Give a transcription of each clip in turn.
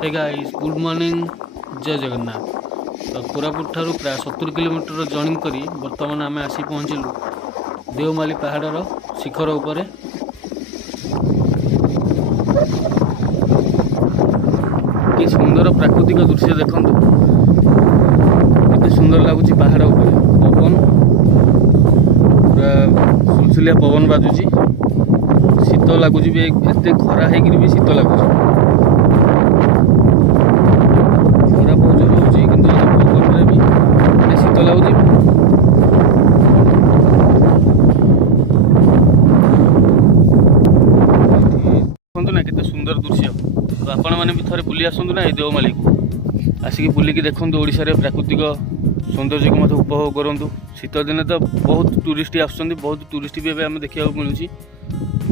Hey guys good morning जय जगन्नाथ। तो कोरापुट ठारू प्राय 70 किलोमीटर जर्नी करी बर्तमान आम आसी पहुँचलु देवमाली पहाड़र शिखर उपरे। कि सुंदर प्राकृतिक दृश्य देखंतु, केते सुंदर लगुच पहाड़ उपरे पवन पूरा सुलसुलिया पवन बाजुची, शीत लगुच भी एते खरा है कि भी शीत लगुच। ना केते सुंदर दृश्य। तो आपण मैंने भी थोड़े बुली आसतु ना देवमाली को आसिक बुलिकी देखु ओडिशा रे प्राकृतिक सौंदर्य को मत उपभोग करूँ। शीत दिन तो बहुत टूरिस्ट आसुँच, बहुत टूरिस्ट भी एवं देखा मिलूँ।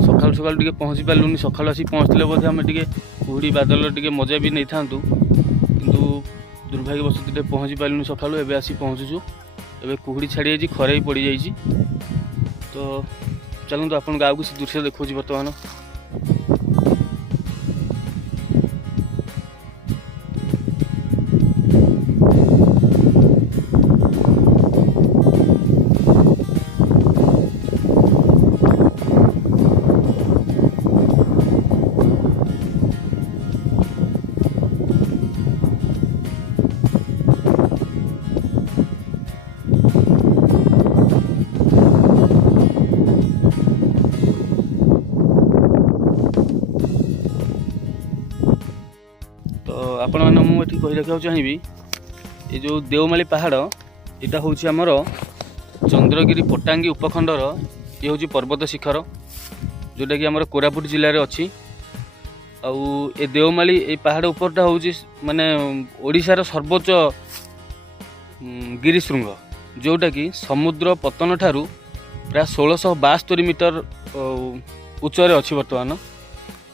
सकाल सकाल टे पहुँची पार्लुनि, सकाल आसी पहुँचले बोधे आम टे कुहुड़ी बादल टे मजा भी नहीं था, किंतु दुर्भाग्यवश टे पहुँची पार्लुनि सकालू। एवं आसी पहुँचुचु, एवं कुहुड़ी छाड़ी जाइए, खरा ही पड़ जाइए। तो चलते आपन गाँव को दृश्य देखा बर्तमान। आपण मैंने मुझे कही रखा चाहिए ये जो देवमाली पहाड़ यहाँ हूँ आमर चंद्रगिरी पट्टांगी उपखंडर ये हूँ पर्वत शिखर जोटा कि आमर कोरापुट जिले में अच्छी। आउ ए देवमाली ये पहाड़ उपरटा हूँ माने ओडिशार सर्वोच्च गिरिशृंग, जोटा कि समुद्र पतन ठारू प्राय 1672 मीटर उच्चरे अच्छी बर्तमान।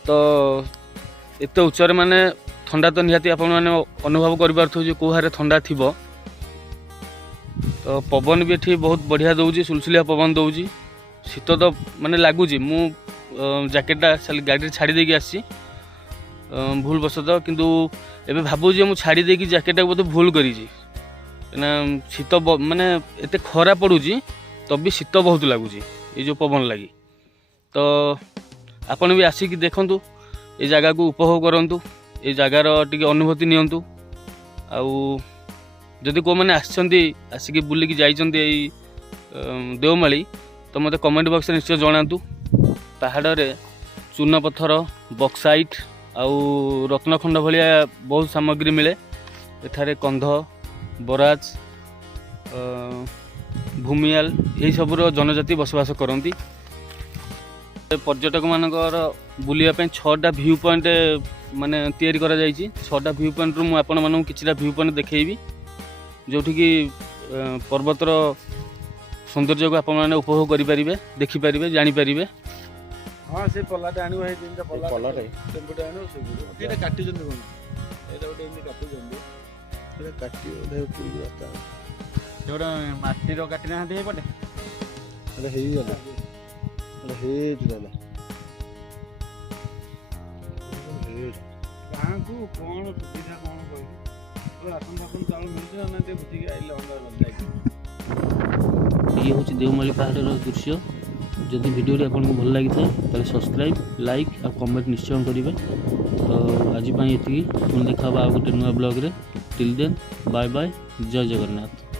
तो एत उच्चरे माने ठंडा तो निहाती आपण मैंने अनुभव कर कौहारे ठंडा थी। तो पवन भी ये बहुत बढ़िया दौर, सुलसुलिया पवन दौर। शीत तो माने लगुच मु जैकेटा गाड़ी छाड़ी देकी आसी भूल बसत, किंतु एबे भाबुजी मु छाड़ी देकी जैकेटा बोधे भूल करी ना। शीत माने एते खरा पड़ुची तब भी शीत बहुत लगुच ये जो पवन लगी। तो आपण भी आसिक देखंतु ये जगह को उपभोग करंतु, ये जगार टी अनुभूति नियंतु। आउ जदि को मैंने आसिक बुलिकी जाइछन्ति देवमाली तो मते कमेंट बॉक्स में निश्चय जनातु। पहाड़ रे चून पत्थर, बक्साइट आउ रत्नखंड भाया बहुत सामग्री मिले। एठारे कंध, बराज, भूमियाल यही सबूर जनजाति बसवास करती। पर्यटक मानकर बुलिया 6टा व्यू पॉइंट माने तैयारी करा जाइछि। 6टा व्यू पॉइंट रु आपण मानू किछिटा व्यू पॉइंट देखैबी, जोठी कि पर्वतर सौंदर्य को आपण माने उपभोग करि परिबे, देखि परिबे, जानि परिबे। हां से पल्लाटे आनिबो, हे तीनटा पल्लाटे टेम्पोटे आनिबो। से एटा काटि जंदे कोन एटा ओटे इने काटि जंदे सेटा काटियो दे पूरी रास्ता जोडा माटी रो काटि ना दे पटे एटा हेई गला एटा हे दिला हे गां को कोन सुविधा कोन कहि तो आसन पासन चाल मिलछ ना ते बुझी आइले होला जाई। ये हूँ देवमाली पहाड़ दृश्य। जदि वीडियो आपको भल लगी था सब्सक्राइब लाइक और कमेंट निश्चय करेंगे। तो आज ये पुणी देखा आ गोटे नुआ ब्लॉग रे। टिल देन बाय बाय, जय जगन्नाथ।